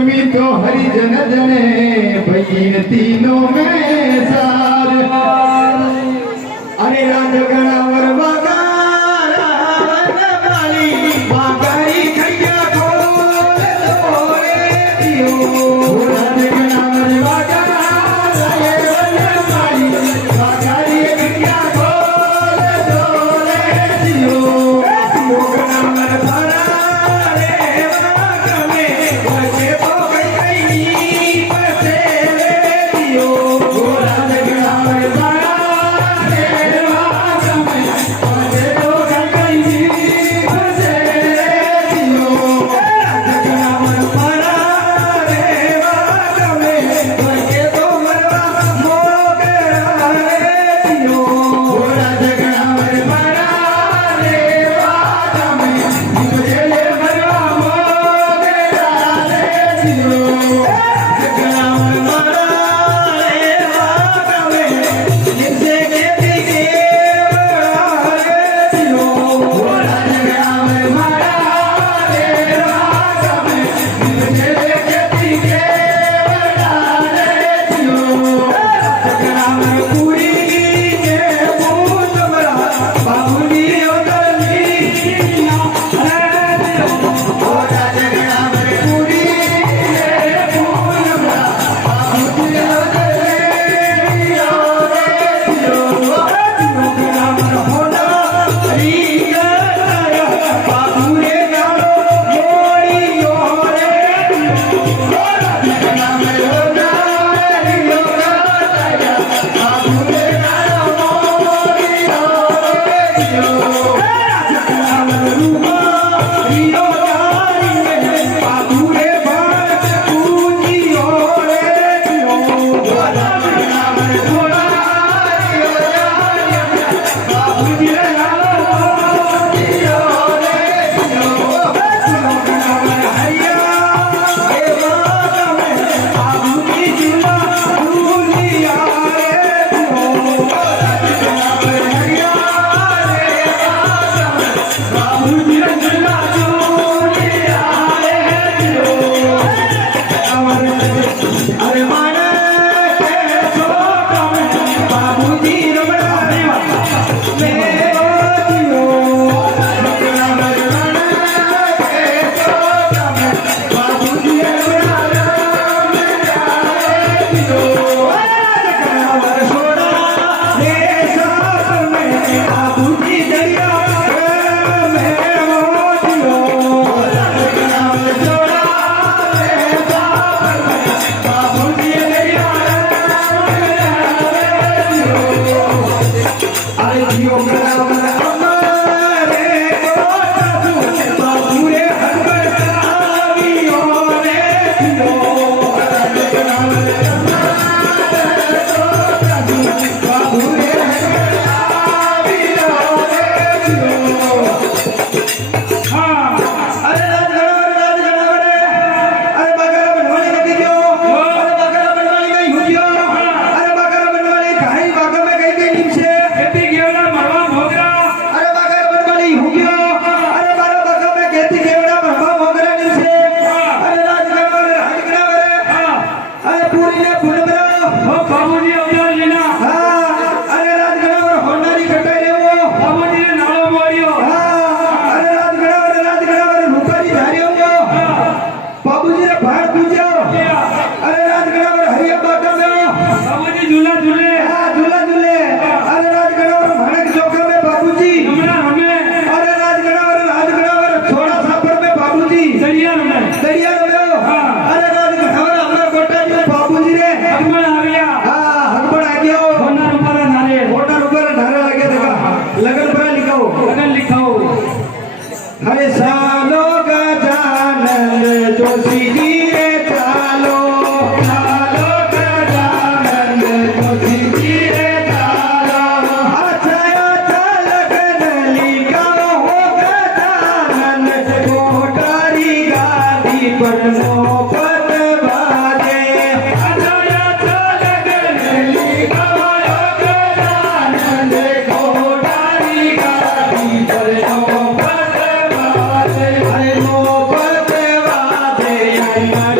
लक्ष्मी तो हरिजन जने भईन तीनों में सार अरे राजगणावर बागारा वनमाली बागारी खैया खोल दो रे दियो राजगणावर बागारा वनमाली बागारी खैया खोल दो रे दियो गणावर भरा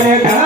Hare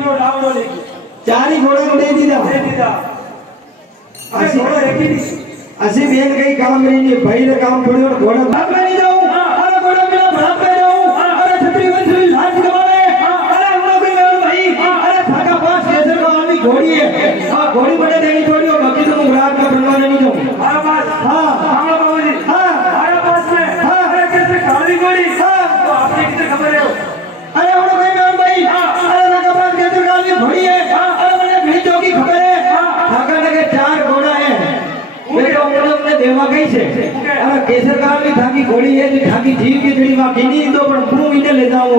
जो डावड़ो लेगी चारी घोड़ा को दे दीदा अरे घोड़ो एक ही नहीं असी बेन कई काम नहीं भाई ने काम पड़े और घोड़ा भाग में नहीं जाऊं अरे घोड़ा मेरा भाग में जाऊं अरे छतरी वंशली लाज कमाने अरे उनो कोई मेरा भाई अरे थाका पास केसर का आदमी घोड़ी है हां घोड़ी बड़े देनी छोड़ी और बाकी तो मुराद का बनवाने नहीं जाऊं हमारा पास हां हमारा बाबूजी हां हमारा पास में अरे कैसे काली घोड़ी तो आपने किसे खबर है अरे उनो कोई मेरा भाई अरे थाका पास केसर का आदमी घोड़ी है अरे मुझे भी जो की खबर है थाका लगे 4 घोड़ा है बेटा देवा गई છે અને કેસર ગામની થાકી ઘોડી છે જે થાકી જીવ કે જડી માં કીની તો પણ હું ઈને ले जाओ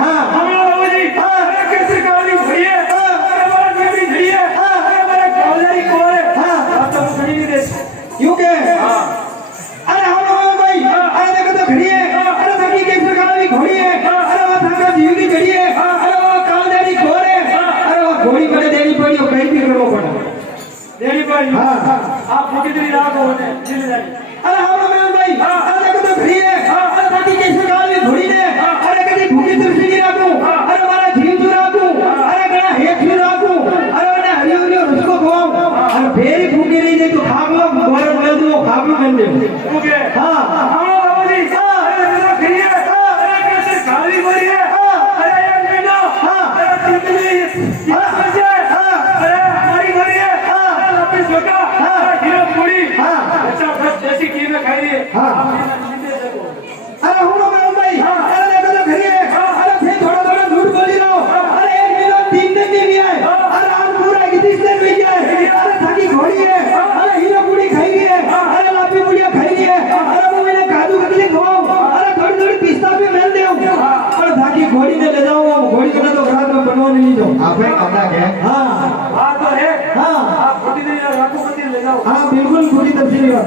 हां हमारा बाबूजी अरे कैसे काली घोड़ी है अरे हमारा देवी घड़ी है अरे हमारा कौलारी कोर है हां तो घड़ी नहीं दे क्यों के हां अरे हम भाई अरे देखो तो घड़ी है अरे थाकी केसर गामनी घोड़ी है अरे वो थाका जीव की घड़ी है अरे वो कौलारी कोर है अरे वो घोड़ी बड़े देनी पड़ी और कहीं भी करना पड़ा देवी भाई हां आप कितनी रात होने दिल जाए अरे हम भाई अरे देखो तो घड़ी है अरे थाकी केसर गामनी घोड़ी ने अरे कदी भूखी तुलसी की राखूं अरे हमारा जीव जो राखूं अरे गणा हेठ जो राखूं अरे ने हरियो हरियो उसको खवाऊं अरे फेरी भूखी नहीं दे तो खाब लो गोरन मिल दो खाब लो मिल दे ओके हां हमारा बाबूजी अरे मेरा घड़ी है अरे कैसे काली घोड़ी है अरे एक महीना अरे कितनी अरे हमारी घड़ी है अरे लपी छोटा अरे हीरो पूरी अच्छा बस जैसी की में खाई है अरे हुनो भाई अरे देखो तो घड़ी है अरे फिर थोड़ा थोड़ा झूठ बोली रहो अरे एक मिनट 3 दिन नहीं आए अरे आज पूरा 31 दिन में जाए अरे थाकी घोड़ी है अरे हीरो पूरी खाई गई है अरे लापी पूड़िया खाई गई है अरे वो मैंने काजू कतली खवाऊं अरे थोड़ी थोड़ी पिस्ता भी मिल दे अरे थाकी घोड़ी ने ले जाओ घोड़ी को तो रात में बनवाने नहीं जाओ आपे कपड़ा है हां बात तो है हां आप छोटी देर राखो मत ले जाओ हां बिल्कुल पूरी तफसील बात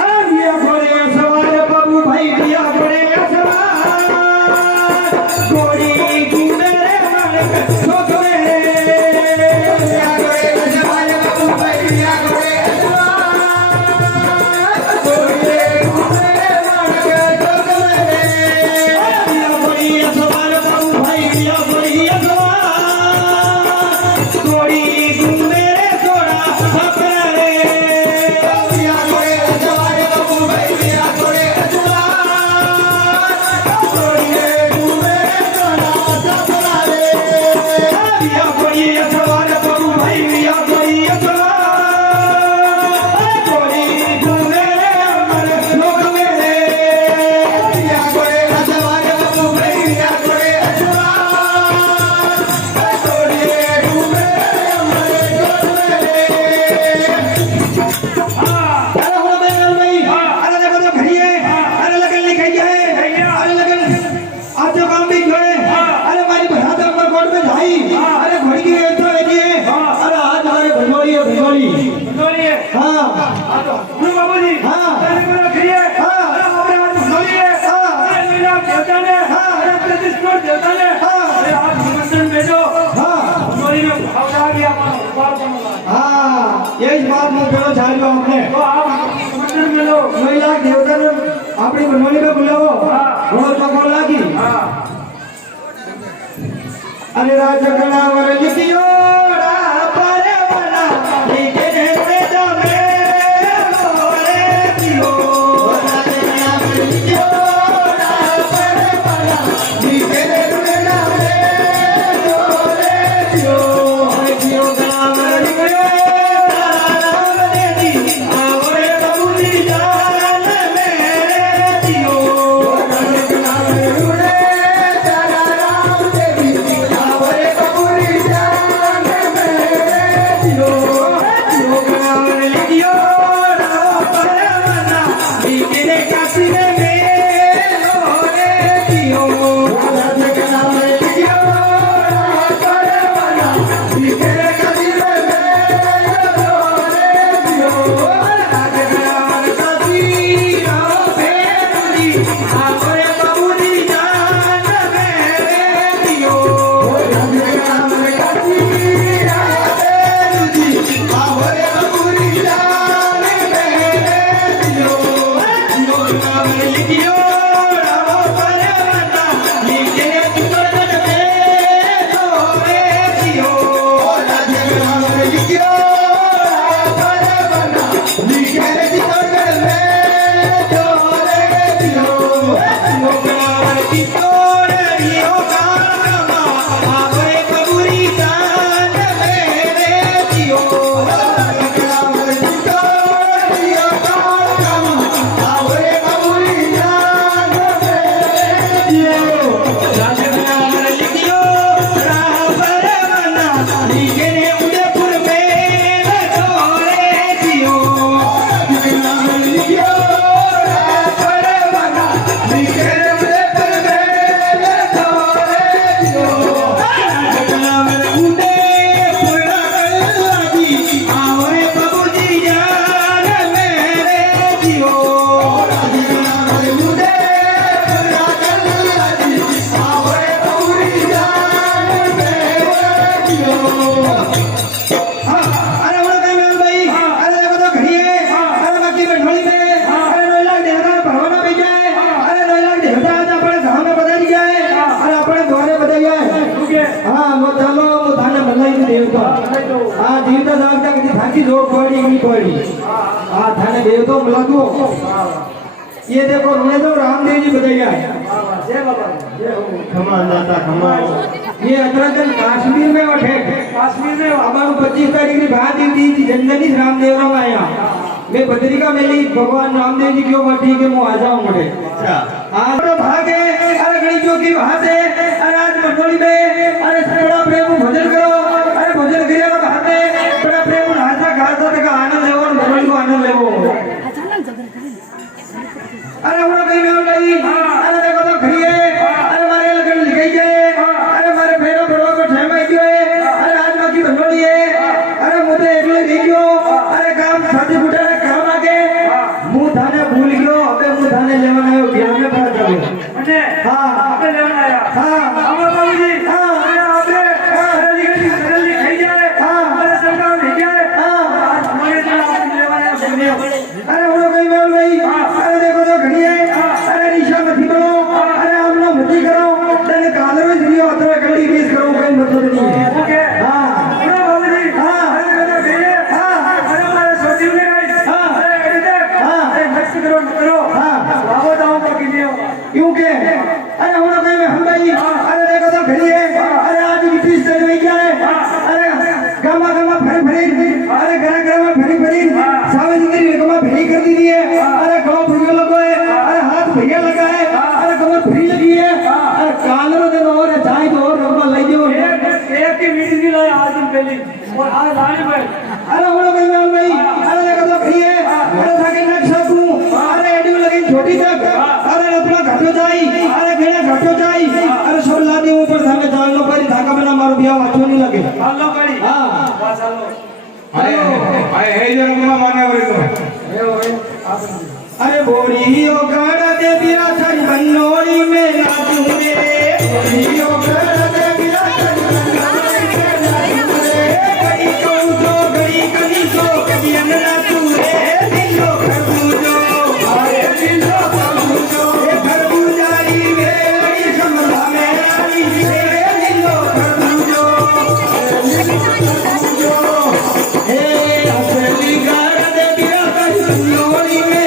हां ये घोड़े सवार बाबू भाई दिया घोड़े सवार घोड़ी घूमे रे मालिक सोचवे या घोड़े सवार बाबू भाई दिया घोड़े सवार घोड़ी घूमे रे मालिक सोचवे या घोड़ी सवार बाबू भाई दिया घोड़ी सवार घोड़ी घूमे रे थोड़ा सपना रे या घोड़े सवार बाबू भाई दिया घोड़े अपनी बनवानी में बुलाओ घोड़ो चौको लागी अरे राज कलावर लिखियो आता कधी थाकी जोड़ पड़ी नहीं पड़ी थाने देव तो लगो ये देखो उन्होंने तो रामदेव जी बताया जय बाबा जय हो खमा दाता खमा ये अतरजन कश्मीर में बैठे काश्मीर में हमारे 25 तारीख की बात दी थी जनजनी रामदेव राम आया मैं बद्रिका मेली भगवान रामदेव जी क्यों बैठी के मुँह आ जाऊँ मुझे अच्छा आज तो भागे अरे गणितों की बात है अरे आज मंडोली में अरे बड़ा प्रेम भजन करो अरे भजन करिए ना बात है बड़ा प्रेम नाचा गाता तक आनंद लेवो और मंडोली को आनंद लेवो अरे हमरा कहीं में नहीं अरे देखो तो खड़ी है अरे मारे लगन लिखाई जाए अरे मारे फेरा बड़ो को ठेमाई गयो है अरे आज बाकी मंडोली है अरे मुझे एकले रही गयो अरे काम साथी बुढ़ा ने काम आगे मुंह थाने भूल गयो अबे मुंह थाने लेवन आयो घेर में फंस गयो अने हां आपने लेवन आया हां हमारा बाबूजी हां अरे आपने अरे लिखाई जाए हां अरे सरकार ले जाए हां आज हमारे तरह आपने लेवन आया बोलिए अरे वो कहीं में नहीं अरे देखो तो घड़ी है अरे निशा मत करो अरे आमना मत करो तेरे कालर में जियो अतरा गली बीस करो कोई मतलब नहीं है ओके हां अरे बाबूजी हां अरे मेरा भैया हां अरे हमारे सोचियो ने गाइस हां अरे इधर हां अरे मत करो हां बाबा दाऊ का किलियो क्यों के अरे हम लोग में हम भाई अरे देखो तो घड़ी है अरे आज की 30 तारीख में क्या है अरे गमा गमा फरी फरी अरे गरा गरा में फरी फरी सावे जिंदगी गमा फरी कर दी है अरे गांव भैया लगो है अरे हाथ भैया लगा है अरे कमर फ्री लगी है अरे कालरो दिन और चाय तो और रब्बा ले जो एक की मीटिंग की लाया आज दिन पहले और आज लाने में अरे हम लोग में भाई अरे देखो तो घड़ी है अरे थाके नक्शा तू अरे एडी लगी छोटी तक अरे अपना घटो जाई अरे घेने घटो जाई अरे सब लादी ऊपर थाके डालनो परी धाका बना मारो बिया वाचो नहीं लगे चालो करी हां बस चालो आए हे जन कुमा माने वरे तो अरे बोरियो गाड़ा दे बिरा छन बनोड़ी में नाचू रे बोरियो गाड़ा दे बिरा छन बनोड़ी में नाचू रे गड़ी कौसो गड़ी कनी सो कभी नाचू रे दिलो खरबूजो अरे दिलो खरबूजो ए खरबूजारी मेरी समझा मेरी रे दिलो खरबूजो हे असली गाड़ा दे बिरा छन बनोड़ी में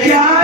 जाए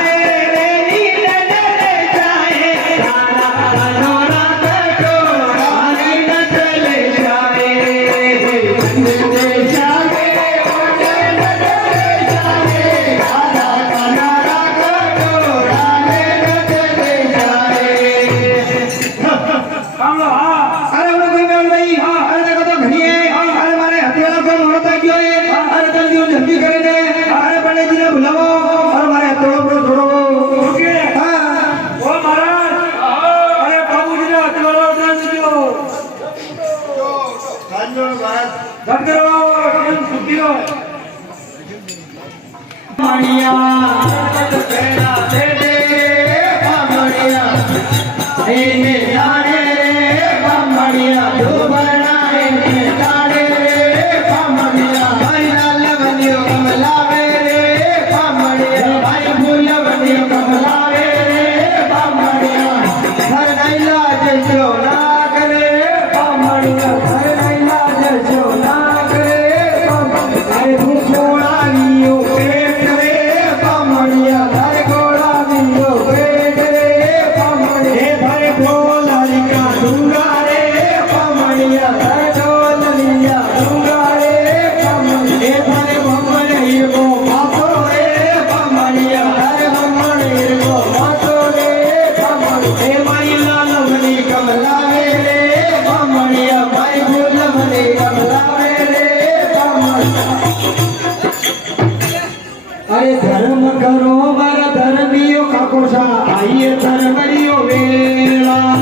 આઈએ ધર્મરીઓ વેળા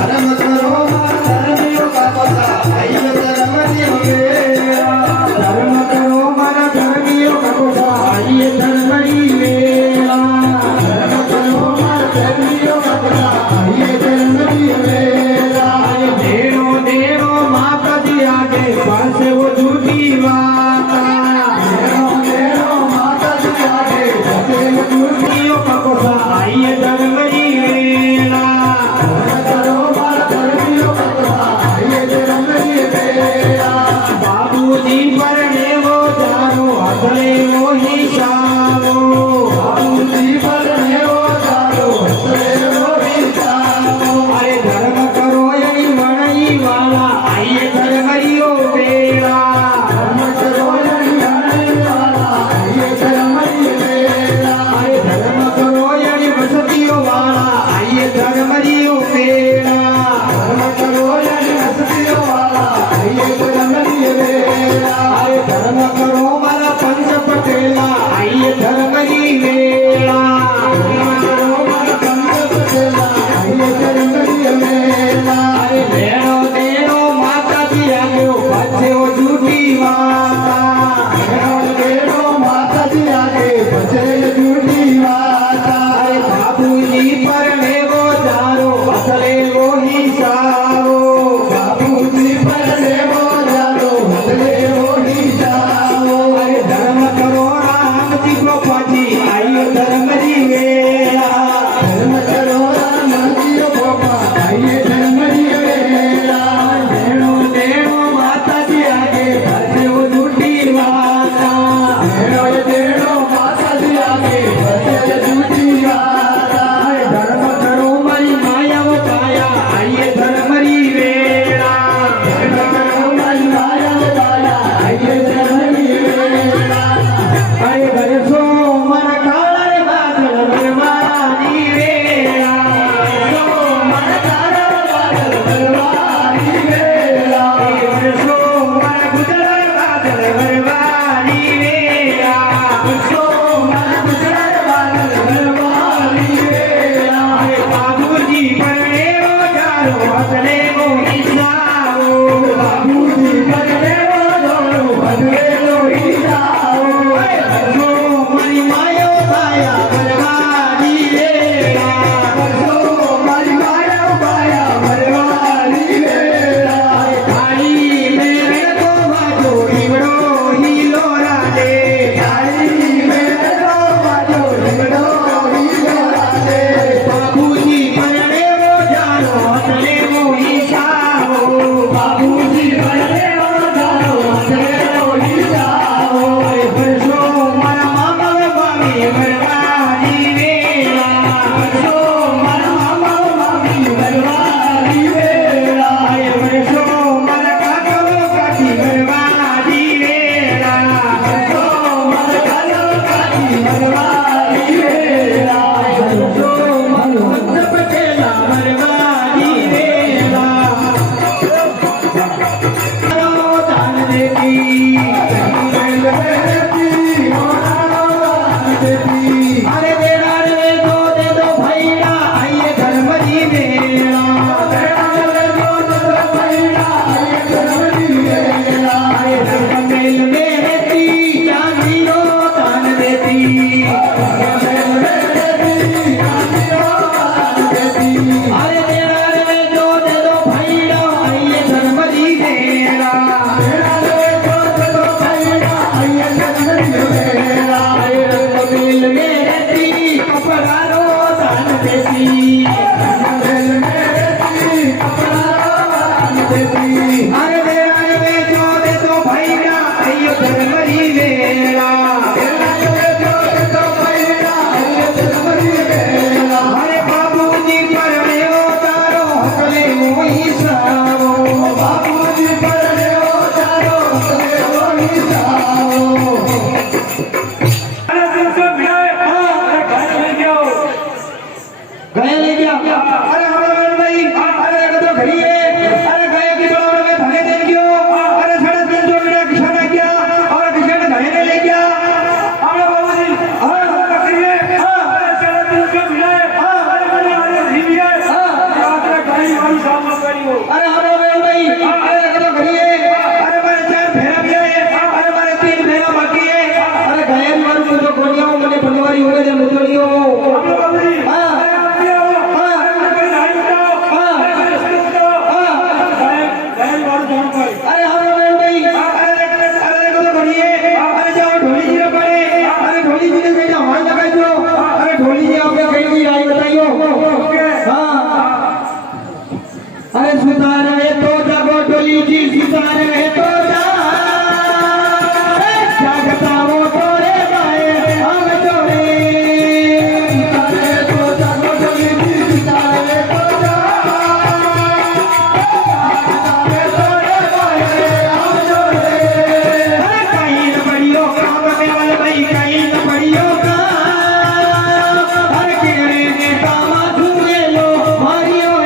ધર્મ કરો માં ધર્મીઓ કાપતા આઈએ ધર્મરીઓ વેળા ધર્મ કરો મારા ધર્મીઓ કપોસા આઈએ ધર્મરી વેળા ધર્મ કરો માં ધર્મીઓ કાપતા આઈએ ધર્મરીઓ વેળા દેવો દેવો માતાજી આગે પાસે વો જૂઠી વાતા દેવો માતાજી આગે ભજે જૂઠીઓ કપોસા આઈએ ધર્મરી વેળા ધર્મ કરો માં ધર્મીઓ કાપતા આઈએ ધર્મરીઓ વેળા બાબુજી પર દેવો જાનો હસલે વો હિસાબો બાબુજી પર નેવો ચાલો હસેવો હિસાબો અરે ધર્મ કરો એની વણઈ વાલા આઈએ ધર્મરીઓ વેળા ધર્મ કરો યણી વાલા આઈએ ધર્મરીઓ વેળા અરે ધર્મ કરો એની વસતીઓ વાળા આઈએ ધર્મરીઓ વેળા ધર્મ કરો યણી હસતીઓ વાલા આઈએ ધર્મરીઓ વેળા અરે ધર્મ કરો મારા પંચ પટેલા આઈએ ધર્મરી વેળા ધર્મ કરો મારા પંચ પટેલા આઈએ ધર્મરીઓ વેળા અરે લેણો દેણો માતાજી આવ્યો પાછો જૂઠી વાતા દેવો દેવો માતાજી આગે ભજે જૂઠી વાતા અરે બાબુજી પર લેવો જારો અસલે વો હિસાબો બાબુજી પર નેવો ચાલો હસેવો હિસાબો અરે ધર્મ કરો રામજી ગોપાજી આયો ધર્મજી વેળા ધર્મ કરો રામજીઓ બાપા આઈએ ધર્મરીઓ વેળા દેણો દેણો માતાજી આગે ભજવો જૂઠી વાતા દેવો દેવો માતાજી આગે ભજે જૂઠી વાતા અરે ધર્મ કરો મારી માયાઓ કાયા આઈએ ધર્મરી વેળા ધર્મ કરો મારી માયા દાયા આઈએ ધર્મરીઓ વેળા અરે ભરસો મારા કાળા રે બાદલ ભરવાની વેળા સો મન તારા બાદલ ભરવાની વેળા અરે ભરસો મારા ગુજર બાદલ ભરવાની વેળા સો મન ગુજરાત બાદલ ભરવાની વેળા અરે બાબુજી પર લેવો જારો હસલે વો હિસાબો બાબુજી પર દેવો દોડો ભજવેલો હિસાબો ભરસો મારી માયો કાયા ભરવાની વેળા સો મારી માયા બાયા ભરવાની વેળા થાળી મેરે તો વાજો ઈવડો હીલો રાડે થાળી મેળો બાજો લીમડો હીરો રાધે બાબુજી પરણેવો જાનો હસલેવો હિસાબો બાબુજી પર દેવો દોડો ભજવેલો હિસાબો ભરસો મારા મામા બામી ભરવાની વેળા સો મારા મામા મામી ભરવાની વેળા ભરસો મારા કાકો કાકી ભરવાની વેળા સો મારા કાલો કાકી ભરવાની વેળા ભરસો મારો હસ્ત પટેલા ભરવાની વેળા મારો દાન દેતી અરે વેળા રે દો દે દો ભૈયા આઈએ ધર્મજી વેળા અરે ધર્મ મેલ મે રહેતી ચાંદીનો દાન દેતી અરે વેળા રે દો દે દો ભૈયા આઈએ ધર્મજી વેળા અરે રંગ મેલ મે રહેતી કપડાનો દાન દેતી અરે વેળા રે દો દે દો ભૈયા આઈએ ધર્મજી વેળા અરે બાબુજી પર લેવો તારો હસલે વો હિસાબો બાબુજી પર દેવો ચાલો હસેવો હિસાબો અરે દિવસો ભીડાય અરે ઘરે લઈ જાઓ ગયા લઈ ગયા सारे तो जा जागता वो तोरे गाए हम जोड़े सारे तो जागो जोड़ी जी सारे तो जा जागता तोरे गाए हम जोड़े कहीं न बढ़ियो काम में वाले भाई कहीं न बढ़ियो काम हर किरे कामा धुए लो मारियो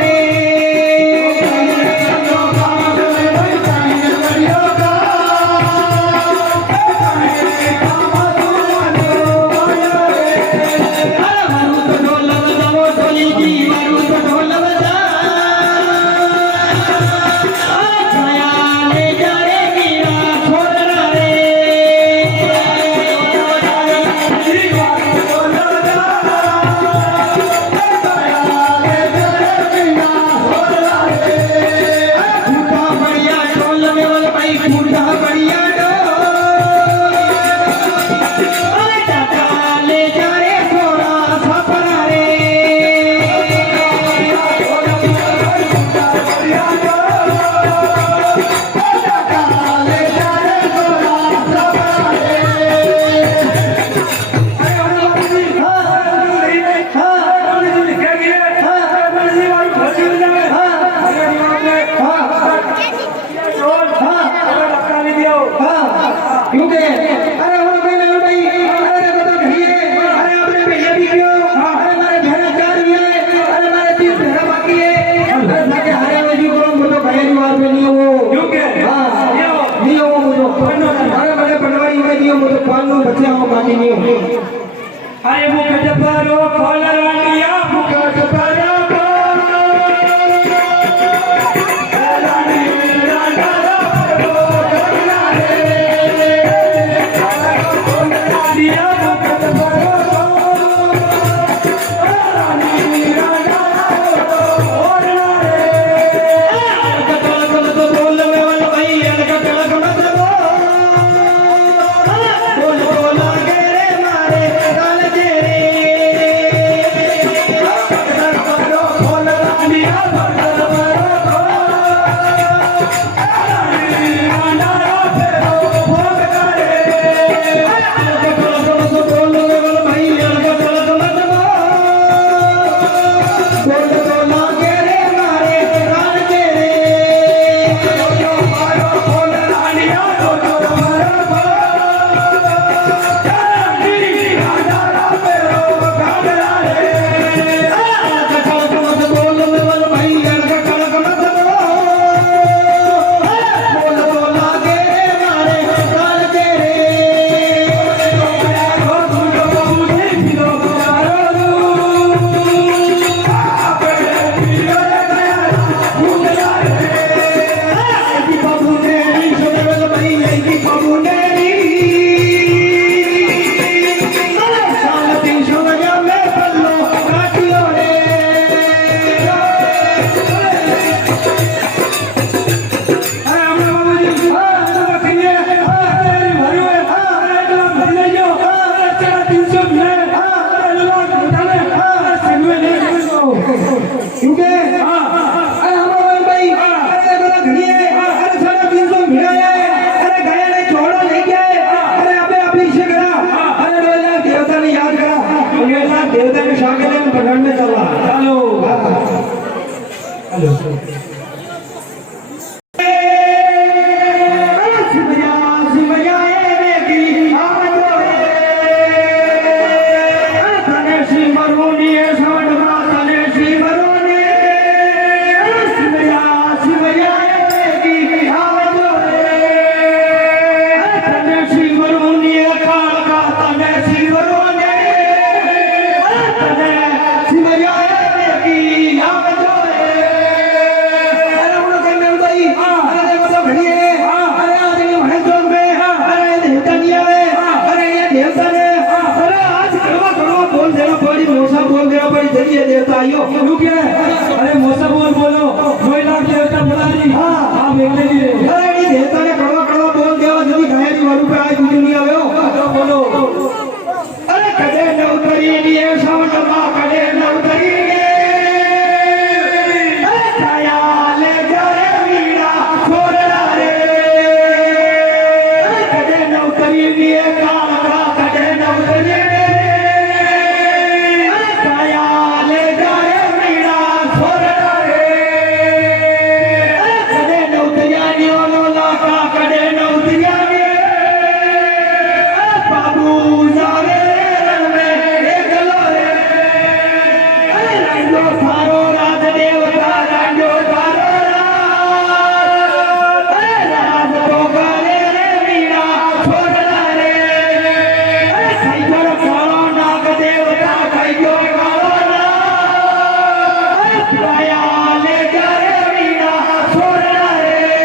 अरे मुकट परो फल रानिया मुकट परो अरे मौसा बोलो 2 लाख देवता बुला ली हाँ बेटे जी अरे देवता ने कड़वा कड़वा बोल दिया जल्दी घायल वालों पे आज दुनिया में बोलो अरे कदे न उतरी लिए सावंत मां कदे न उतरी अरे छाया ले जा रे वीरा छोड़ रे आई गयो गावाना दया ले जाए वीणा छोड़ना रे